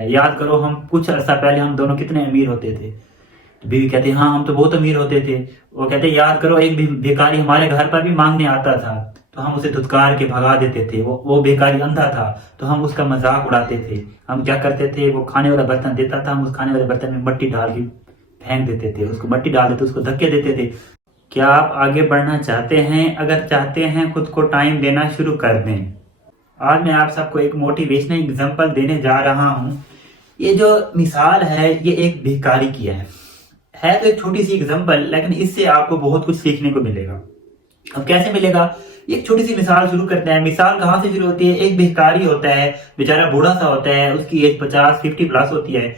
याद करो हम कुछ अर्सा पहले हम दोनों कितने अमीर होते थे। तो बीवी कहती हाँ हम तो बहुत अमीर होते थे। वो कहते याद करो एक भिखारी हमारे घर पर भी मांगने आता था तो हम उसे धुतकार के भगा देते थे। वो भिखारी अंधा था तो हम उसका मजाक उड़ाते थे। हम क्या करते थे, वो खाने वाला बर्तन देता था, हम उस खाने वाले बर्तन में मट्टी डाल के फेंक देते थे, उसको मट्टी डाल देते, उसको धक्के देते थे। क्या आप आगे बढ़ना चाहते हैं? अगर चाहते हैं खुद को टाइम देना शुरू कर दें। आज मैं आप सबको एक मोटिवेशनल एग्जांपल देने जा रहा हूँ। ये जो मिसाल है ये एक भिखारी की है तो एक छोटी सी एग्जांपल, लेकिन इससे आपको बहुत कुछ सीखने को मिलेगा। अब कैसे मिलेगा? एक छोटी सी मिसाल शुरू करते हैं। मिसाल कहाँ से शुरू होती है? एक भिखारी होता है, बेचारा बूढ़ा सा होता है, उसकी एज 50-50 प्लस होती है।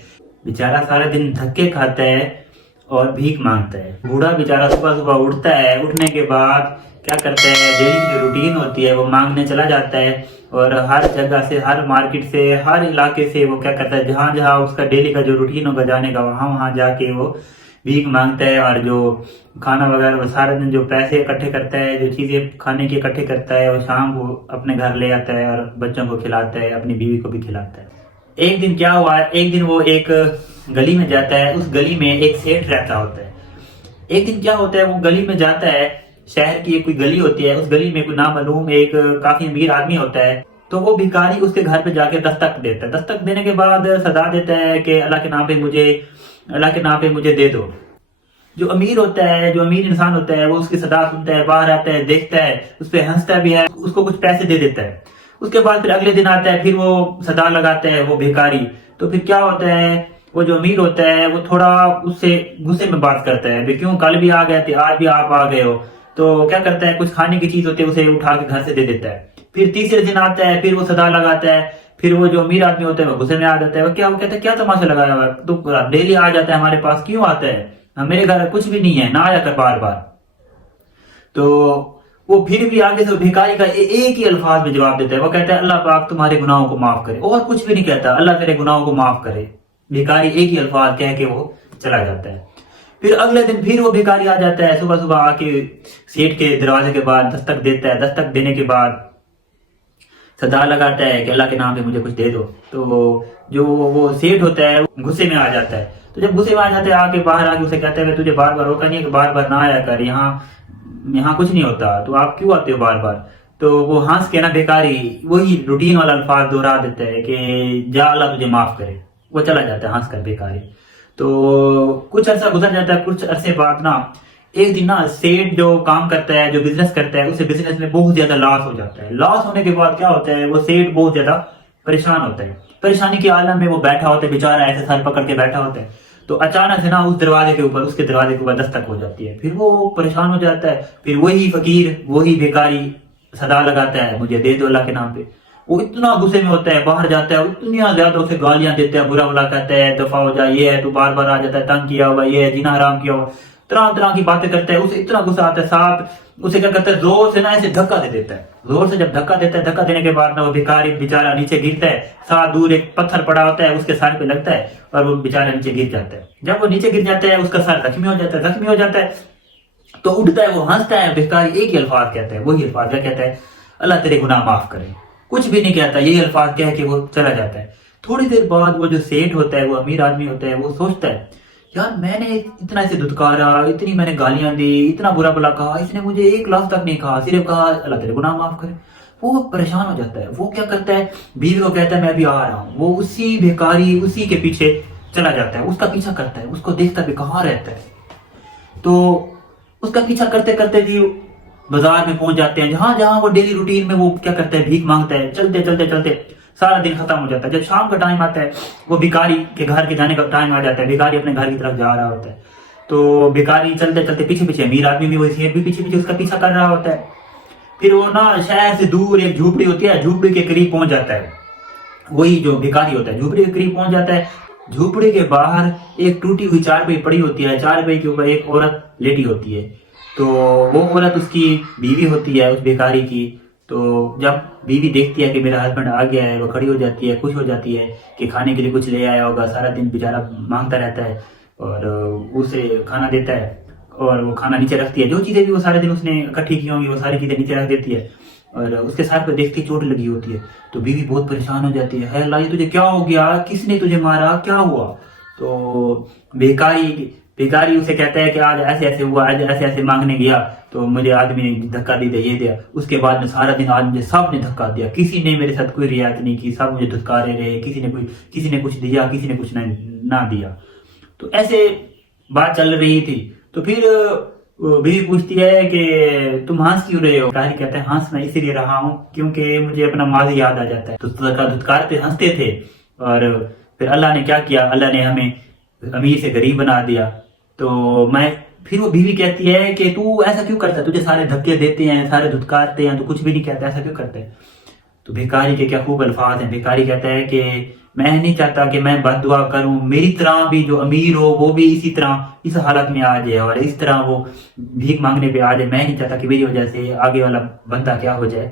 बेचारा सारा दिन धक्के खाता है और भीख मांगता है। बूढ़ा बेचारा सुबह सुबह उठता है, उठने के बाद क्या करता है, डेली की जो रूटीन होती है वो मांगने चला जाता है और हर जगह से, हर मार्केट से, हर इलाके से वो क्या करता है, जहाँ जहाँ उसका डेली का जो रूटीन होगा जाने का, वहाँ वहाँ जाके वो भीख मांगता है। और जो खाना वगैरह वो सारे दिन जो पैसे इकट्ठे करता है, जो चीज़ें खाने की इकट्ठे करता है, वो शाम को अपने घर ले आता है और बच्चों को खिलाता है, अपनी बीवी को भी खिलाता है। एक दिन क्या हुआ, एक दिन वो एक गली में जाता है। उस गली में एक सेठ रहता होता है। एक दिन क्या होता है, वो गली में जाता है, शहर की एक कोई गली होती है, उस गली में कोई नामालूम एक काफी अमीर आदमी होता है। तो वो भिखारी उसके घर पे जाके दस्तक देता है। दस्तक देने के बाद सदा देता है कि अल्लाह के नाम पे मुझे दे दो। जो अमीर होता है, जो अमीर इंसान होता है, वो उसकी सदा सुनता है, बाहर आता है, देखता है, उस पर हंसता भी है, उसको कुछ पैसे दे देता है। उसके बाद फिर अगले दिन आता है, फिर वो सदा लगाता है वो भिखारी। तो फिर क्या होता है, वो जो अमीर होता है वो थोड़ा उससे गुस्से में बात करता है, भी क्यों कल भी आ गए थे, आज भी आप आ गए हो। तो क्या करता है, कुछ खाने की चीज होती है उसे उठा के घर से दे देता है। फिर तीसरे दिन आता है, फिर वो सदा लगाता है। फिर वो जो अमीर आदमी होता है वो गुस्से में आ जाता है, वो कहता है क्या तमाशा लगाया हुआ है, तो डेली आ जाता है हमारे पास, क्यों आता है, मेरे घर कुछ भी नहीं है, ना आया कर बार बार। तो वो फिर भी आगे से भिखारी का एक ही अल्फाज में जवाब देता है। वो कहता है अल्लाह पाक तुम्हारे गुनाहों को माफ करे, और कुछ भी नहीं कहता, अल्लाह तेरे गुनाहों को माफ करे। भिखारी एक ही अल्फाज कह के वो चला जाता है। फिर अगले दिन फिर वो भिखारी आ जाता है, सुबह सुबह आके सेठ के दरवाजे के बाद दस्तक देता है। दस्तक देने के बाद सदा लगाता है कि अल्लाह के नाम पे मुझे कुछ दे दो। तो जो वो सेठ होता है गुस्से में आ जाता है। तो जब गुस्से में आ जाता है, आके बाहर आके उसे कहता है तुझे बार बार रोका नहीं है कि बार बार ना आया कर, यहाँ कुछ नहीं होता, तो आप क्यों आते हो बार बार। तो वो हंस के ना भिखारी वही रूटीन वाला अल्फाज दोहरा देता है कि जा अल्लाह तुझे माफ करे। वो चला जाता है हंस कर भिखारी। तो कुछ अरसा गुजर जाता है। कुछ अरसे बाद ना एक दिन ना सेठ जो काम करता है, जो बिजनेस करता है, उसे बिजनेस में बहुत ज्यादा लॉस हो जाता है। लॉस होने के बाद क्या होता है, वो सेठ बहुत ज्यादा परेशान होता है। परेशानी के आलम में वो बैठा होता है, बेचारा ऐसे सर पकड़ के बैठा होता है। तो अचानक से ना उसके दरवाजे के ऊपर दस्तक हो जाती है। फिर वो परेशान हो जाता है। फिर वही फकीर, वही भिखारी सदा लगाता है मुझे दे दो अल्लाह के नाम पे। वो इतना गुस्से में होता है, बाहर जाता है, इतनी ज्यादा उसे गालियां देता है, बुरा भला कहता है, दफा हो जा, ये है तू बार बार आ जाता है, तंग किया हुआ, ये है जीना हराम किया हुआ, तरह तरह की बातें करता है। उसे इतना गुस्सा आता है, साथ उसे क्या करता है, जोर से ना ऐसे धक्का दे देता है। जोर से जब धक्का देता है, धक्का देने के बाद ना वो भिखारी बेचारा नीचे गिरता है। साथ दूर एक पत्थर पड़ा होता है, उसके सर पे लगता है और वो बेचारा नीचे गिर जाता है। जब वो नीचे गिर जाता है, उसका सर जख्मी हो जाता है। तो उठता है, वो हंसता है, भिखारी एक ही अल्फाज कहता है, वही अल्फाज क्या कहता है, अल्लाह तेरे गुनाह माफ करे। कुछ भी नहीं कहता, यही अल्फाज कह के वो चला जाता है। थोड़ी देर बाद वो जो सेठ होता है, वो अमीर आदमी होता है, वो सोचता है यार मैंने इतना इसे धुतकारा, इतनी मैंने गालियां दी, इतना बुरा भला कहा, इसने मुझे एक लफ्ज तक नहीं कहा, सिर्फ कहा अल्लाह तेरे गुनाह माफ करे। वो परेशान हो जाता है। वो क्या करता है, बीवी को कहता है मैं अभी आ रहा हूँ। वो उसी भिखारी उसी के पीछे चला जाता है, उसका पीछा करता है, उसको देखता भी कहाँ रहता है। तो उसका पीछा करते करते भी बाजार में पहुंच जाते हैं, जहां जहां वो डेली रूटीन में वो क्या करता है, भीख मांगता है। चलते चलते चलते सारा दिन खत्म हो जाता है। जब शाम का टाइम आता है, वो भिखारी के घर के जाने का टाइम आ जाता है। भिखारी अपने घर की तरफ जा रहा होता है। तो भिखारी चलते चलते पीछे पीछे, अमीर आदमी भी, वही सेठ भी पीछे पीछे उसका पीछा कर रहा होता है। फिर वो ना शहर से दूर एक झूपड़ी होती है, झूपड़ी के करीब पहुंच जाता है। वही जो भिखारी होता है झूपड़ी के करीब पहुंच जाता है। झूपड़ी के बाहर एक टूटी हुई चारपाई पड़ी होती है। चारपाई के ऊपर एक औरत लेटी होती है। तो वो औरत उसकी बीवी होती है, उस भिखारी की। तो जब बीवी देखती है कि मेरा हस्बैंड आ गया है, वो खड़ी हो जाती है, खुश हो जाती है कि खाने के लिए कुछ ले आया होगा। सारा दिन बेचारा मांगता रहता है और उसे खाना देता है और वो खाना नीचे रखती है। जो चीजें भी वो सारे दिन उसने इकट्ठी की होंगी वो सारी चीजें नीचे रख देती है। اور اس کے سر پہ دیکھتے ہی چوٹ لگی ہوتی ہے. تو بیوی بہت پریشان ہو جاتی ہے اللہ یہ تجھے کیا ہو گیا, کس نے تجھے مارا, کیا ہوا؟ تو بھیکاری اسے کہتا ہے کہ آج ایسے ایسے ہوا, آج ایسے ایسے مانگنے گیا تو مجھے آدمی نے دھکا دے دیا, یہ دیا. اس کے بعد میں سارا دن آج مجھے سب نے دھکا دیا, کسی نے میرے ساتھ کوئی رعایت نہیں کی, سب مجھے دھتکارے رہے, کسی نے کچھ دیا, کسی نے کچھ نہ دیا. تو ایسے بات چل رہی تھی. تو پھر بیوی پوچھتی ہے کہ تم ہنس کیوں رہے ہو؟ بھیکاری کہتا ہے ہنس میں اسی لیے رہا ہوں کیونکہ مجھے اپنا ماضی یاد آ جاتا ہے. تو دھتکارتے ہنستے تھے. اور پھر اللہ نے کیا کیا, اللہ نے ہمیں امیر سے غریب بنا دیا. تو پھر وہ بیوی کہتی ہے کہ تو ایسا کیوں کرتا ہے, تجھے سارے دھکے دیتے ہیں, سارے دھتکارتے ہیں, تو کچھ بھی نہیں کہتا, ایسا کیوں کرتا ہے؟ تو بھیکاری کے کیا خوب الفاظ ہیں. بھیکاری کہتا ہے کہ میں نہیں چاہتا کہ میں بد دعا کروں, میری طرح بھی جو امیر ہو وہ بھی اسی طرح اس حالت میں آ جائے اور اس طرح وہ بھیک مانگنے پہ آ جائے. میں نہیں چاہتا کہ میری وجہ سے آگے والا بندہ کیا ہو جائے,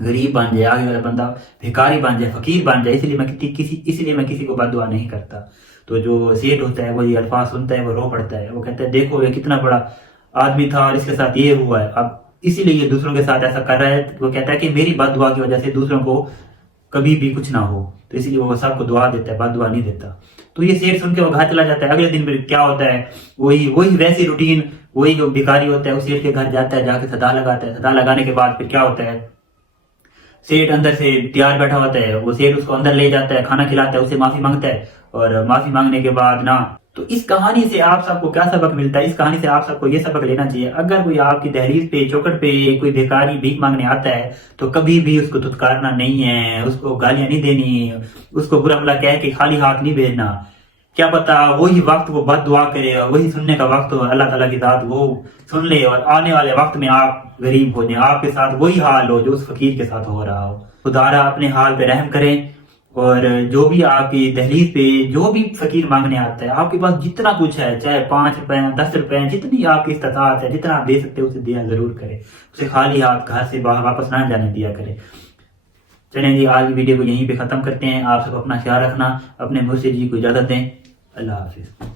غریب بن جائے, آگے والا بندہ بھیکاری بن جائے, فقیر بن جائے. اس لیے میں کسی کو بد دعا نہیں کرتا. تو جو سیٹ ہوتا ہے وہ یہ الفاظ سنتا ہے, وہ رو پڑتا ہے, وہ کہتا ہے دیکھو یہ کتنا بڑا آدمی تھا اور اس کے ساتھ یہ ہوا ہے, اب اسی لیے یہ دوسروں کے ساتھ ایسا کر رہا ہے. وہ کہتا ہے کہ میری بد دعا کی وجہ سے دوسروں کو کبھی بھی کچھ نہ ہو, تو اس لیے وہ سب کو دعا دیتا ہے, بد دعا نہیں دیتا. تو یہ سیٹ سن کے وہ گھر چلا جاتا ہے. اگلے دن پھر کیا ہوتا ہے, وہی ویسی روٹین, وہی جو بھکاری ہوتا ہے اس سیٹ کے گھر جاتا ہے, جا کے صدا لگاتا ہے. صدا لگانے کے بعد پھر کیا ہوتا ہے, سیٹ اندر سے تیار بیٹھا ہوتا ہے, وہ سیٹ اس کو اندر لے جاتا ہے, کھانا کھلاتا ہے, اسے معافی مانگتا ہے. اور معافی مانگنے کے بعد نا, تو اس کہانی سے آپ سب کو کیا سبق ملتا ہے؟ اس کہانی سے آپ سب کو یہ سبق لینا چاہیے, اگر کوئی آپ کی دہلیز پہ, چوکٹ پہ کوئی بھیکاری بھیک مانگنے آتا ہے تو کبھی بھی اس کو دھتکارنا نہیں ہے, اس کو گالیاں نہیں دینی, اس کو برا بھلا کہہ کے خالی ہاتھ نہیں بھیجنا. کیا پتا وہی وقت وہ بد دعا کرے اور وہی سننے کا وقت ہو, اللہ تعالیٰ کی ذات وہ سن لے اور آنے والے وقت میں آپ غریب ہو جائیں, آپ کے ساتھ وہی حال ہو جو اس فقیر کے ساتھ ہو رہا ہو. خدا را اپنے حال پہ رحم کریں. اور جو بھی آپ کی دہلیز پہ جو بھی فقیر مانگنے آتا ہے, آپ کے پاس جتنا کچھ ہے, چاہے 5 روپے 10 روپے, جتنی آپ کی استطاعت ہے, جتنا آپ دے سکتے ہیں اسے دیا ضرور کرے. اسے خالی ہاتھ گھر سے واپس نہ جانے دیا کرے. چلیں جی, آج کی ویڈیو کو یہیں پہ ختم کرتے ہیں. آپ سب اپنا خیال رکھنا, اپنے مرشد جی کو اجازت دیں. اللہ حافظ.